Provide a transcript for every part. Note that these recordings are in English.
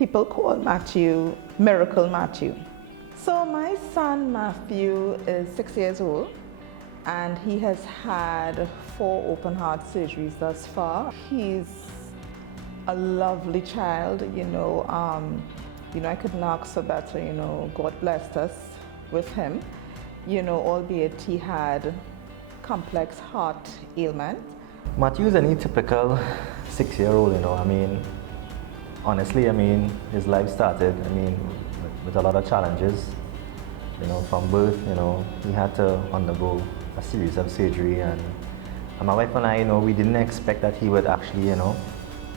People call Matthew Miracle Matthew. So my son Matthew is 6 years old and he has had 4 open heart surgeries thus far. He's a lovely child, I couldn't ask for better, God blessed us with him, albeit he had complex heart ailment. Matthew is any typical 6-year-old, honestly, his life started, with a lot of challenges, from birth, he had to undergo a series of surgery, and my wife and I, we didn't expect that he would actually,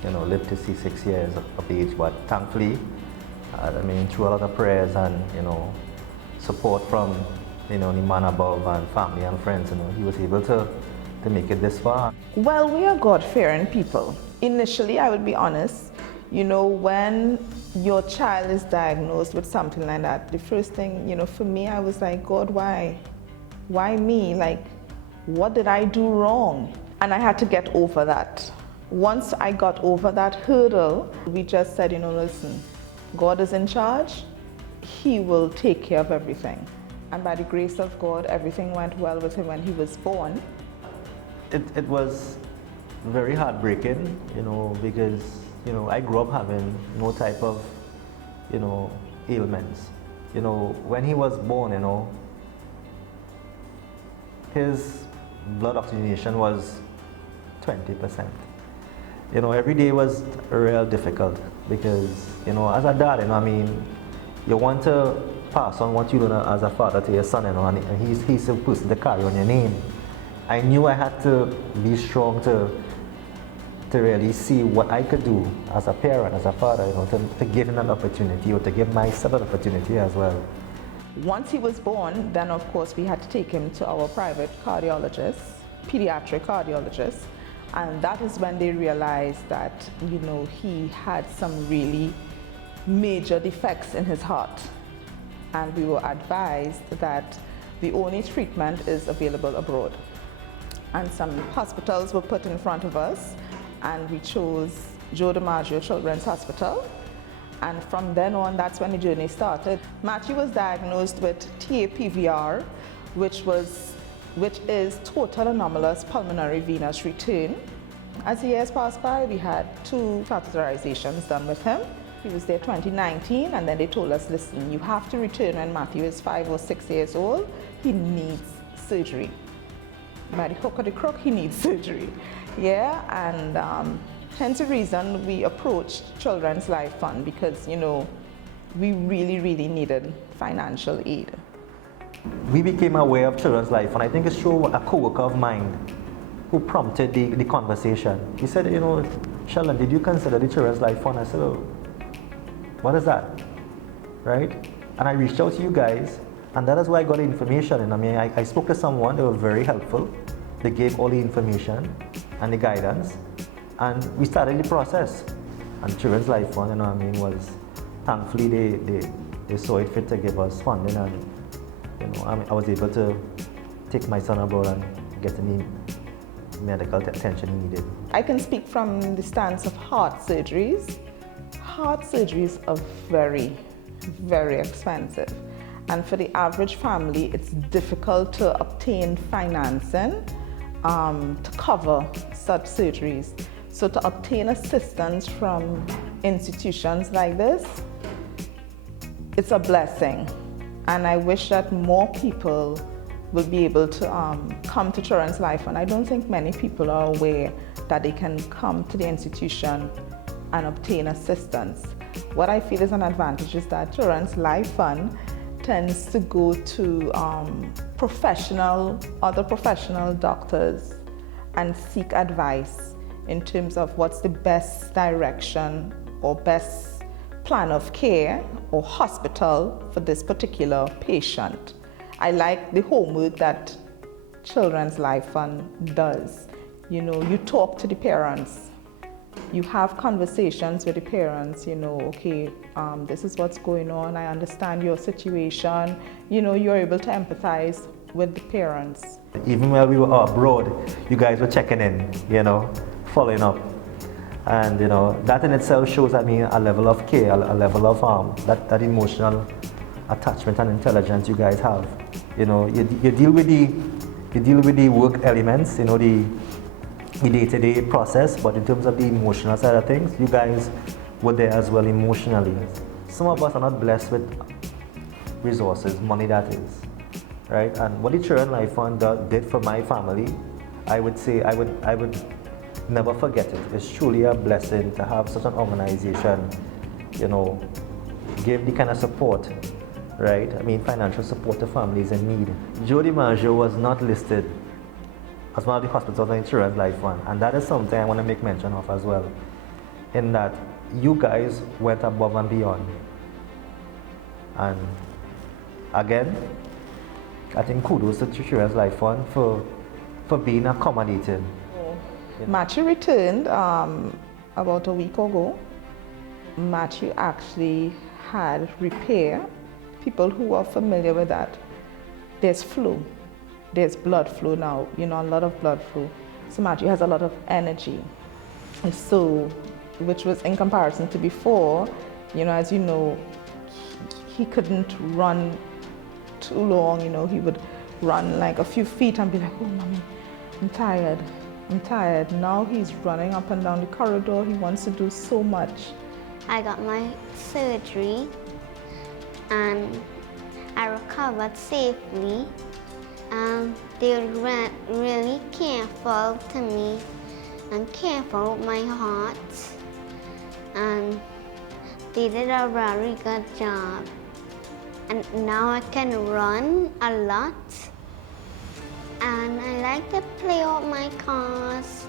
live to see 6 years of age, but thankfully, through a lot of prayers and, support from, the man above and family and friends, he was able to make it this far. Well, we are God-fearing people. Initially, I would be honest, when your child is diagnosed with something like that, the first thing, for me, I was like, God, why? Why me? Like, what did I do wrong? And I had to get over that. Once I got over that hurdle, we just said, listen, God is in charge. He will take care of everything. And by the grace of God, everything went well with him when he was born. It was very heartbreaking, because, I grew up having no type of, ailments. When he was born, his blood oxygenation was 20%. Every day was real difficult because, as a dad, you want to pass on what you learn as a father to your son, and he's the person to carry on your name. I knew I had to be strong to really see what I could do as a parent, as a father, to give him an opportunity, or to give myself an opportunity as well. Once he was born, then of course we had to take him to our private cardiologist, pediatric cardiologist, and that is when they realized that, he had some really major defects in his heart. And we were advised that the only treatment is available abroad. And some hospitals were put in front of us, and we chose Joe DiMaggio Children's Hospital. And from then on, that's when the journey started. Matthew was diagnosed with TAPVR, which is total anomalous pulmonary venous return. As the years passed by, we had 2 catheterizations done with him. He was there 2019, and then they told us, listen, you have to return when Matthew is 5 or 6 years old. He needs surgery. By the hook or the crook, he needs surgery. Yeah, and hence the reason we approached Children's Life Fund, because, we really, really needed financial aid. We became aware of Children's Life Fund. I think it's through a co-worker of mine who prompted the conversation. He said, Sheldon, did you consider the Children's Life Fund? I said, oh, what is that, right? And I reached out to you guys, and that is where I got the information. And I spoke to someone, they were very helpful. They gave all the information and the guidance, and we started the process. And Children's Life Fund, was, thankfully they saw it fit to give us funding, and I was able to take my son abroad and get any medical attention he needed. I can speak from the stance of heart surgeries. Heart surgeries are very, very expensive. And for the average family, it's difficult to obtain financing to cover such surgeries. So to obtain assistance from institutions like this, it's a blessing. And I wish that more people will be able to come to Children's Life Fund. I don't think many people are aware that they can come to the institution and obtain assistance. What I feel is an advantage is that Children's Life Fund tends to go to other professional doctors and seek advice in terms of what's the best direction or best plan of care or hospital for this particular patient. I like the homework that Children's Life Fund does. You talk to the parents. You have conversations with the parents, okay, this is what's going on, I understand your situation. You're able to empathize with the parents. Even while we were abroad, you guys were checking in, following up. And you know, that in itself shows, I mean, a level of care, a level of that emotional attachment and intelligence you guys have. You know, you deal with the work elements, you know, the day-to-day process, but in terms of the emotional side of things, you guys were there as well emotionally. Some of us are not blessed with resources, money that is, right? And what the Children Life Fund did for my family, I would say I would never forget it. It's truly a blessing to have such an organization, you know, give the kind of support, right? I mean, financial support to families in need. Joe DiMaggio was not listed as one of the hospitals in the Children's Life Fund, and that is something I want to make mention of as well, in that you guys went above and beyond. And again, I think kudos to Children's Life Fund for being accommodating. Matthew returned about a week ago. Matthew actually had repair. People who are familiar with that, there's flow. There's blood flow now, you know, a lot of blood flow. So Matthew has a lot of energy. So, which was in comparison to before, you know, as you know, he couldn't run too long, you know, he would run like a few feet and be like, oh, mommy, I'm tired. Now he's running up and down the corridor. He wants to do so much. I got my surgery and I recovered safely. They were really careful to me and careful with my heart, and they did a very good job. And now I can run a lot, and I like to play with my cars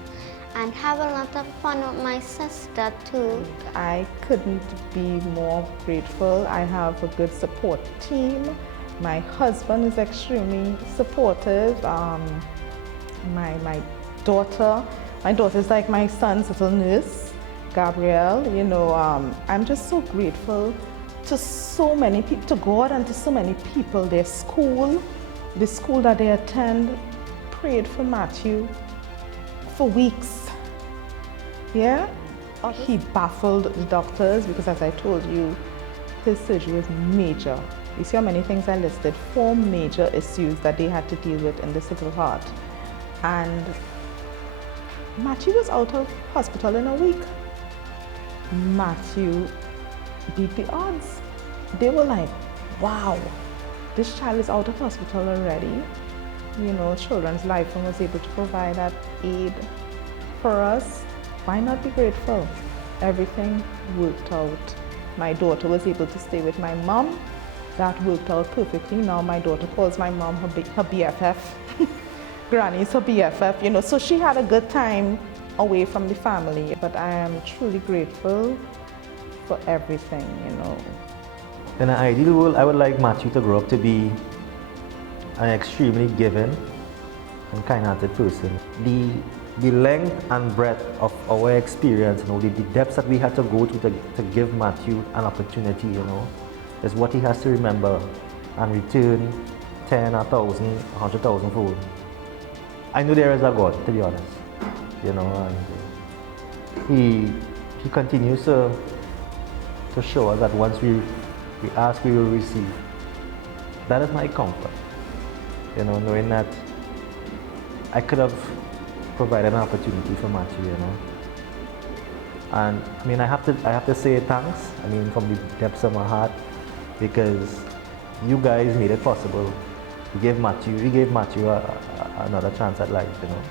and have a lot of fun with my sister too. I couldn't be more grateful. I have a good support team. My husband is extremely supportive. My daughter is like my son's little nurse, Gabrielle. You know, I'm just so grateful to so many people, to God and to so many people. Their school, the school that they attend, prayed for Matthew for weeks. Yeah, he baffled the doctors because, as I told you, his surgery was major. You see how many things I listed? 4 major issues that they had to deal with in the civil heart. And Matthew was out of hospital in a week. Matthew beat the odds. They were like, wow, this child is out of hospital already. You know, Children's Life Fund was able to provide that aid for us. Why not be grateful? Everything worked out. My daughter was able to stay with my mom. That worked out perfectly. Now my daughter calls my mom her BFF. Granny's her BFF, you know, so she had a good time away from the family. But I am truly grateful for everything, you know. In an ideal world, I would like Matthew to grow up to be an extremely giving and kind-hearted person. The length and breadth of our experience, you know, the depths that we had to go to give Matthew an opportunity, you know, is what he has to remember and return 10, 1,000, 100,000 fold. I know there is a God, to be honest, you know, and he continues to show us that once we ask, we will receive. That is my comfort, you know, knowing that I could have provided an opportunity for Matthew, you know. And I mean, I have to say thanks, I mean, from the depths of my heart, because you guys made it possible. You gave Matthew another chance at life, you know.